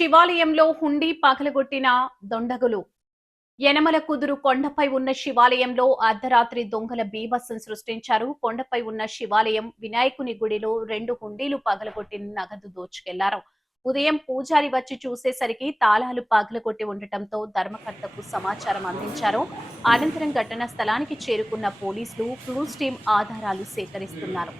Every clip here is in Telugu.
శివాలయంలో హుండీ పగలగొట్టిన దొండగులు. యనమల కుదురు కొండపై ఉన్న శివాలయంలో అర్ధరాత్రి దొంగల బీభత్సం సృష్టించారు. కొండపై ఉన్న శివాలయం వినాయకుని గుడిలో 2 హుండీలు పగలగొట్టి నగదు దోచుకెళ్లారు. ఉదయం పూజారి వచ్చి చూసేసరికి తాళాలు పగలగొట్టి ఉండటంతో ధర్మకర్తకు సమాచారం అందించారు. అనంతరం ఘటనా స్థలానికి చేరుకున్న పోలీసులు క్లూస్ టీం ఆధారాలు సేకరిస్తున్నారు.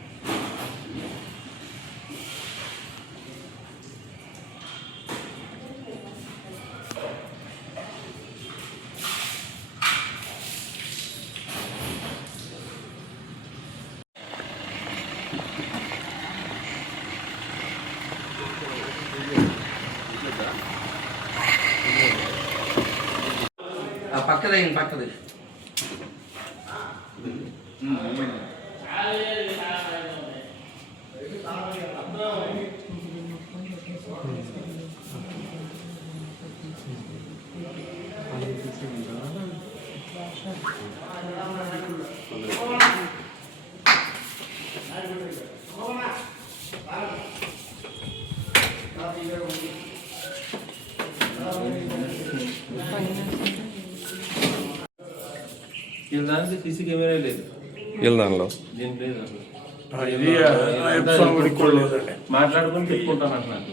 పక్కది దానికి సీసీ కెమెరా లేదు దానిలో మాట్లాడుకుని చెప్పుకుంటాను అంటున్నాను.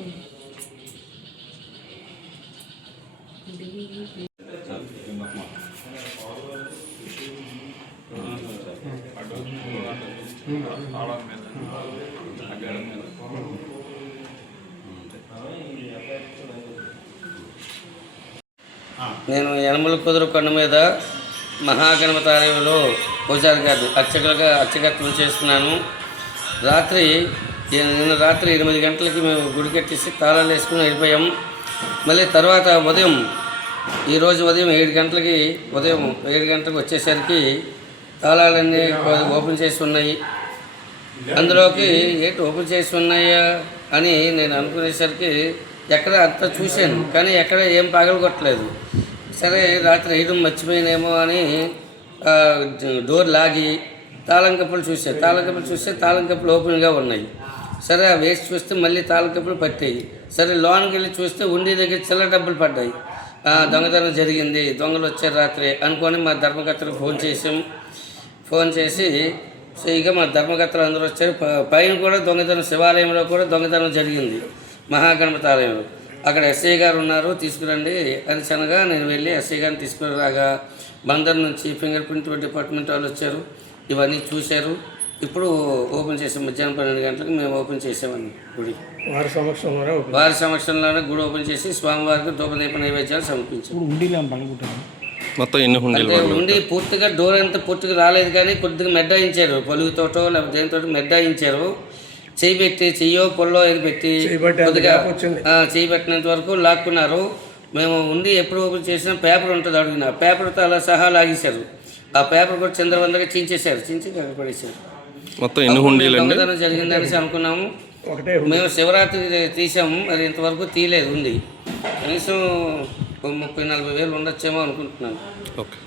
నేను యనమల కుదురు కొండ మీద మహాగణపతి ఆలయంలో పూజారి గారిని అర్చకత్వం చేస్తున్నాను. నిన్న రాత్రి 8 గంటలకి మేము గుడి కట్టేసి తాళాలు వేసుకుని వెళ్ళిపోయాం. మళ్ళీ తర్వాత ఈరోజు ఉదయం 7 గంటలకు వచ్చేసరికి తాళాలన్నీ ఓపెన్ చేసి ఉన్నాయి. అందులోకి ఏంటి ఓపెన్ చేసి ఉన్నాయా అని నేను అనుకునేసరికి ఎక్కడ అంతా చూశాను, కానీ ఎక్కడ ఏం పగలగొట్టలేదు. సరే రాత్రి వేయడం మర్చిపోయినేమో అని డోర్ లాగి తాళం కప్పులు చూస్తే తాళం కప్పులు ఓపెన్గా ఉన్నాయి. సరే ఆ వేసి చూస్తే మళ్ళీ తాళం కప్పులు పట్టాయి. సరే లోనికి వెళ్ళి చూస్తే ఉండి దగ్గర చిల్లర డబ్బులు పడ్డాయి. దొంగతనం జరిగింది, దొంగలు వచ్చారు రాత్రి అనుకొని మా ధర్మకర్తలకు ఫోన్ చేసి సో ఇక మా ధర్మకర్తలు అందరూ వచ్చారు. పైన కూడా దొంగతనం, శివాలయంలో కూడా దొంగతనం జరిగింది మహాగణపతి ఆలయంలో. అక్కడ ఎస్ఐ గారు ఉన్నారు, తీసుకురండి అని అనగా నేను వెళ్ళి ఎస్ఐ గారిని తీసుకురాగా బందర్ నుంచి ఫింగర్ ప్రింట్ డిపార్ట్మెంట్ వాళ్ళు వచ్చారు, ఇవన్నీ చూశారు. ఇప్పుడు ఓపెన్ చేసాం. మధ్యాహ్నం 12 గంటలకు మేము ఓపెన్ చేసామని గుడి వారి సమక్షంలోనే గుడి ఓపెన్ చేసి స్వామివారికి ధూపదీప నైవేద్యాలు సమర్పించాం. మొత్తం ఎన్ని హుండీలు? ఉండి పూర్తిగా డోర్ అంతా పూర్తిగా రాలేదు, కానీ కొద్దిగా మెడ్డాయించారు, పలుగుతోటో లేకపోతే దేనితో మెడ్డాయించారు. చెయ్యో పొల్లో ఇది పెట్టి కొద్దిగా చెయ్యి పెట్టినంత వరకు లాక్కున్నారు. మేము ఉండి ఎప్పుడు ఓపెన్ చేసినా పేపర్ ఉంటుంది అడిగిన పేపర్తో అలా సహా లాగేశారు. ఆ పేపర్ కూడా చంద్రవందగా చించి అక్కడ పడేశారు. మొత్తం ఎన్ని హుండీలు దొంగతనం జరిగిందనేసి అనుకున్నాము. మేము శివరాత్రి తీసాము, అది ఇంతవరకు తీయలేదు. ఉంది కనీసం 30-40 వేలు ఉండొచ్చేమో అనుకుంటున్నాను. ఓకే.